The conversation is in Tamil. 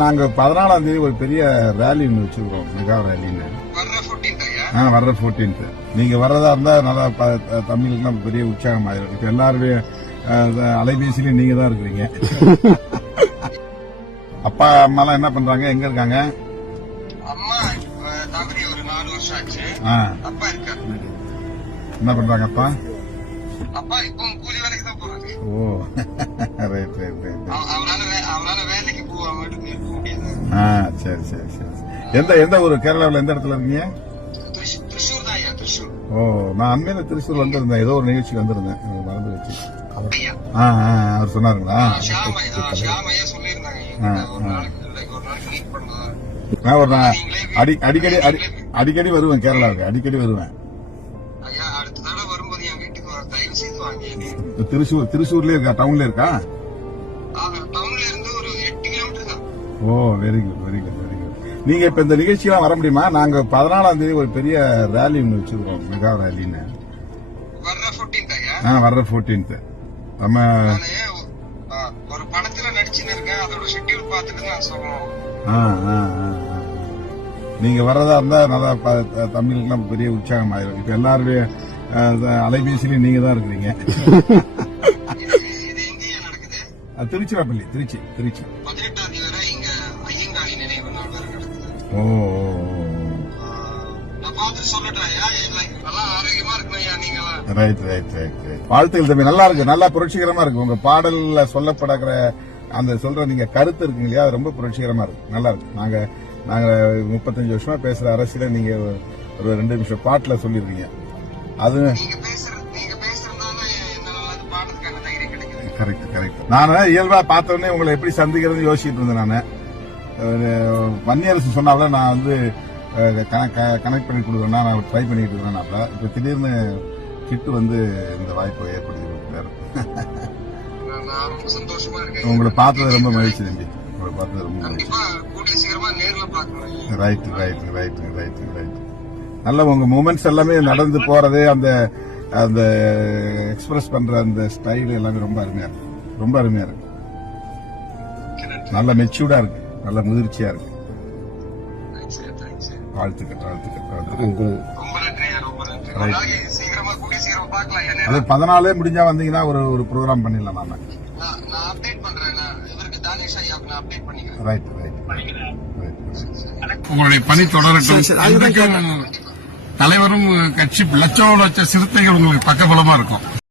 நாங்க 14ஆம் தேதி ஒரு பெரிய ரேலி வச்சிருக்கோம், மெகா ரேலின்னு. வர்ற 14th நீங்க வர்றதா இருந்தா நல்லா தமிழுக்கு பெரிய உற்சாகம் ஆயிரும். இப்ப எல்லாருமே அலைபேசியிலும் நீங்க தான் இருக்கிறீங்க. அப்பா அம்மா எல்லாம் என்ன பண்றாங்க, எங்க இருக்காங்க? அம்மா தவறி ஒரு 4 வருஷம் ஆச்சு. அப்பா இருக்காரு. என்ன பண்றாங்க அப்பா? அப்பா இப்போ கூலி வேலைக்கு தான் போறாங்க. ஓ ரைட் ரைட் ரைட். அவனால வேலைக்கு போக முடியாது. சரி சரி சரி. எந்த ஊர்? கேரளாவில் எந்த இடத்துல இருக்கீங்க? திருச்சூர் தான் ஐயா, திருச்சூர். ஓ, நான் அண்மையில திருச்சூர் வந்திருந்தேன், ஏதோ ஒரு நிகழ்ச்சிக்கு வந்திருந்தேன், மறந்து வச்சு. அவர் சொன்னாருங்களா? ஷியாமையா சொல்லியிருந்தாங்க ஒரு நாளைக்கு மீட் பண்ணலாம். நான் அடிக்கடி வருவேன், கேரளாவுக்கு அடிக்கடி வருவேன். ஐயா அடுத்த தடவை வரும்போது என் வீட்டுக்கு தயவு செய்து வாங்க. திருச்சூர்லயே இருக்கா? டவுன்ல இருக்கா? டவுன்ல இருந்து ஒரு 8 கிலோமீட்டர் தான். Oh very good very good very good. நீங்க இப்ப இந்த நிகழ்ச்சியெல்லாம் வர முடியுமா? நாங்க 14ஆம் தேதி ஒரு பெரிய ரேலி ஒன்று வச்சிருக்கோம், மெகா ரேலின்னு. வர்ற 14th ஐயா? வர்ற 14th. நம்ம ஒரு படத்துல நடிச்சுன்னு இருக்கேன், அதோட ஷெட்யூல் பார்த்துட்டு நான் சொல்லணும். நீங்க வர்றதா இருந்தா நல்லா தமிழுக்கு பெரிய உற்சாகம் ஆயிரும். இப்ப எல்லாருமே அலைபேசியிலும் நீங்க தான் இருக்கிறீங்க. இது எங்கேயா நடக்குது? திருச்சிராப்பள்ளி, திருச்சி. 18ஆம் தேதி வரை இங்க ஐயங்காளி நினைவு நாள் வரை நடக்குது. ஓ, நான் பார்த்துட்டு சொல்லட்டேன் ஐயா. நல்லா ஆரோக்கியமா இருக்கணும் ஐயா நீங்க. Right right right right. வாழ்த்துக்கள் தம்பி, நல்லா இருக்கு, நல்லா புரட்சிகரமா இருக்கு. உங்க பாடல்ல சொல்லப்படுகிற அந்த சொல்ற நீங்க கருத்து இருக்குங்க இல்லையா, அது ரொம்ப புரட்சிகரமா இருக்கு, நல்லா இருக்கு. நாங்க 35 வருஷமா பேசுற அரசியல நீங்க ஒரு 2 நிமிஷம் பாட்டுல சொல்லிருக்கீங்க. அது கரெக்ட் கரெக்ட். நான் இயல்பா பார்த்த உடனே உங்களை எப்படி சந்திக்கிறது யோசிச்சுட்டு இருந்தேன். நானு வன்னியரசு சொன்னால நான் வந்து கனெக்ட் பண்ணி கொடுக்கணும்னா நான் ட்ரை பண்ணிட்டு இருக்கேன். இப்ப திடீர்னு கிட்டு வந்து இந்த வாய்ப்பை ஏற்படுத்தி கொடுத்தாரு. உங்களை பார்த்தது ரொம்ப மகிழ்ச்சி தம்பி, உங்களை பார்த்தது ரொம்ப மகிழ்ச்சி. Right right right right right. நல்ல உங்க மூமெண்ட்ஸ் எல்லாமே நடந்து போறது, அந்த அந்த எக்ஸ்பிரஸ் பண்ற அந்த ஸ்டைல் எல்லாமே ரொம்ப அருமையா இருக்கு, ரொம்ப அருமையா இருக்கு. நல்ல மெச்சூர்டா இருக்கு, நல்ல முதிர்ச்சியா இருக்கு. வாழ்த்துக்கள் வாழ்த்துக்கள். அது 14 முடிஞ்சா வந்தீங்கன்னா ஒரு ப்ரோக்ராம் பண்ணிடலாம். நாம ரைட் ரைட். உங்களுடைய பணி தொடரட்டும். தலைவரும் கட்சி லட்ச சிறுத்தைகள் உங்களுக்கு பக்கபலமா இருக்கும்.